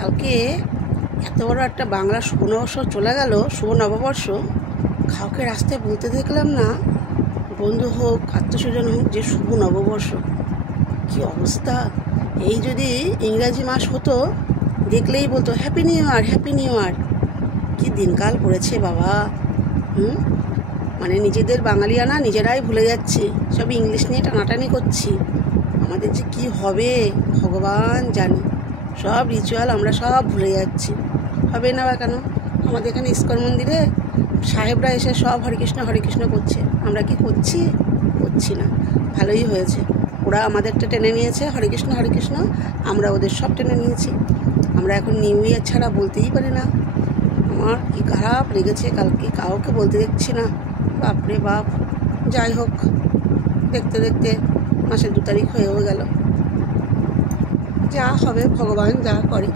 কালকে এত বড় একটা বাংলা শুভ নববর্ষ চলে গেল, শুভ নববর্ষ। কাউকে রাস্তায় বলতে দেখলাম না, বন্ধু হোক আত্মীয়স্বজন হোক, যে শুভ নববর্ষ। কি অবস্থা! এই যদি ইংরাজি মাস হতো, দেখলেই বলতো happy new year, happy new year. কি দিনকাল পড়েছে বাবা। মানে নিজেদের বাঙালিয়ানা নিজেরাই ভুলে যাচ্ছি, সব ইংলিশ নিয়ে টানাটানি করছি। আমাদের যে কি হবে ভগবান জানে। সব রিচুয়াল আমরা সব ভুলে যাচ্ছি। হবে না বা কেন? আমাদের এখানে ইস্কন মন্দিরে সাহেবরা এসে সব হরে কৃষ্ণ করছে, আমরা কি করছি না। ভালোই হয়েছে, ওরা আমাদেরটা টেনে নিয়েছে হরে কৃষ্ণ, আমরা ওদের সব টেনে নিয়েছি। আমরা এখন নিউ ইয়ার ছাড়া বলতেই পারি না। আমার কি খারাপ লেগেছে কালকে, কাউকে বলতে দেখছি না। বাপরে বাপ। যাই হোক, দেখতে দেখতে মাসের 2 তারিখ হয়েও গেল। যা হবে ভগবান যা করে।